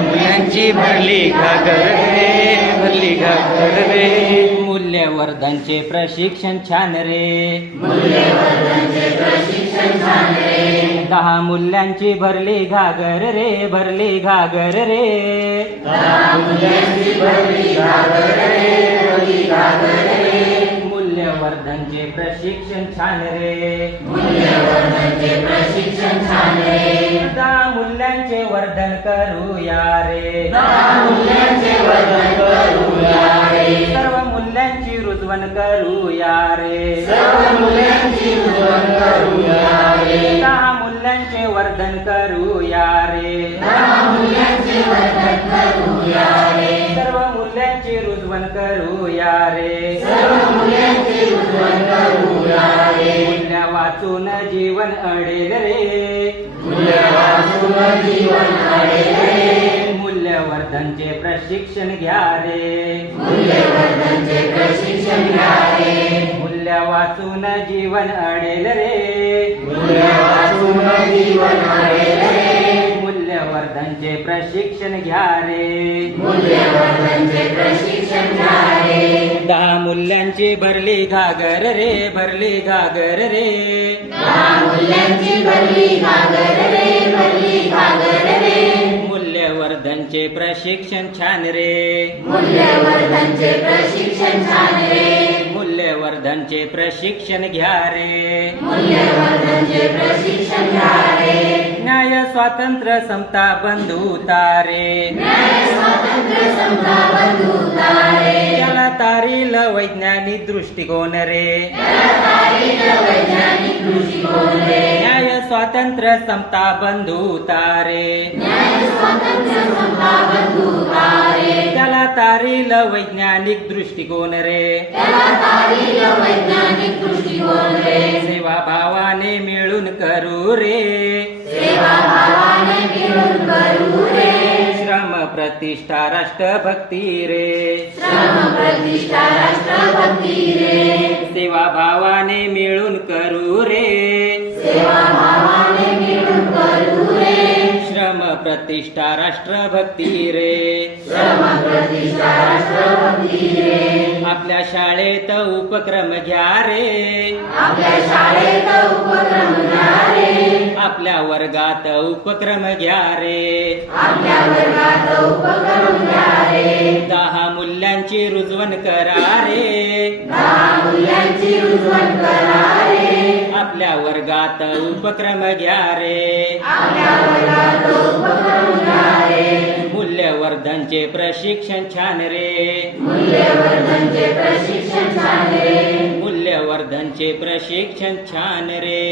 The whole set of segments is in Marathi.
मूल्यांची भरली घागर रे, भरली घागर रे. मूल्यवर्धनचे प्रशिक्षण छान रे, मूल्यवर्धनचे प्रशिक्षण छान रे. 10 मूल्यांची भरली घागर रे, भरली घागर रे. 10 मूल्यांची भरली घागर रे, भरली घागर रे. मूल्यवर्धनचे प्रशिक्षण छान रे, मूल्यवर्धनचे प्रशिक्षण छान रे. 10 मूल्यांचे वर्धन करूया रे, 10 मूल्यांचे वर्धन करूया रे. सर्व मूल्यांची रुजवण करूया रे, सर्व मूल्यांची रुजवण करूया रे. 10 मूल्यांचे वर्धन करूया रे, 10 मूल्यांचे वर्धन करूया रे. सर्व मूल्यांची रुजवण करूया रे. सर्व मूल्यांची रुजवण करूया रे. मूल्य वाचून जीवन अडेल रे, मूल्य वाचून जीवन अडेल रे. मूल्यवर्धनचे प्रशिक्षण घ्या रे, मूल्यवर्धनचे प्रशिक्षण घ्या रे. मूल्य वाचून जीवन अडेल रे, मूल्य वाचून जीवन अडेल रे. मूल्यवर्धनचे प्रशिक्षण घ्या रे. मूल्यवर्धनचे प्रशिक्षण घ्या रे. 10 मूल्यांची भरली घागर रे, भरली घागर रे. 10 मूल्यांची भरली घागर रे, भरली घागर रे. मूल्यवर्धनचे प्रशिक्षण छान रे, मूल्यवर्धनचे प्रशिक्षण छान रे. मूल्यवर्धनचे प्रशिक्षण घ्या रे. मूल्यवर्धनचे प्रशिक्षण घ्या रे. न्याय स्वातंत्र्य समता बंधुता रे, न्याय स्वातंत्र्य समता बंधुता रे. त्याला तारील वैज्ञानिक दृष्टिकोन रे, त्याला तारील वैज्ञानिक दृष्टिकोन रे. न्याय स्वातंत्र्य समता बंधुता रे, न्याय स्वातंत्र्य समता बंधुता रे. त्याला तारील वैज्ञानिक दृष्टिकोन रे. त्याला तारील वैज्ञानिक दृष्टिकोन रे. सेवा भावाने मिळून करू रे, सेवा भावाने मिळून करू रे. श्रम प्रतिष्ठा राष्ट्रभक्ती रे, श्रम प्रतिष्ठा राष्ट्रभक्ती रे. सेवा भावाने मिळून करू रे, सेवा भावाने मिळून करू रे. श्रम प्रतिष्ठा राष्ट्रभक्ती रे. श्रम प्रतिष्ठा राष्ट्रभक्ती रे. आपल्या शाळेत उपक्रम घ्या रे, आपल्या शाळेत उपक्रम घ्या रे. आपल्या वर्गात उपक्रम घ्या रे. आपल्या वर्गात उपक्रम घ्या रे. 10 मूल्यांची रुजवण करा रे, 10 मूल्यांची रुजवण करा रे. आपल्या वर्गात उपक्रम घ्या रे. आपल्या वर्गात उपक्रम घ्या रे. मूल्यवर्धनचे प्रशिक्षण छान रे, मूल्यवर्धनचे प्रशिक्षण छान रे. मूल्यवर्धनचे प्रशिक्षण छान रे.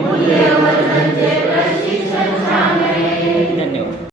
मूल्यवर्धनचे प्रशिक्षण छान रे. धन्यवाद.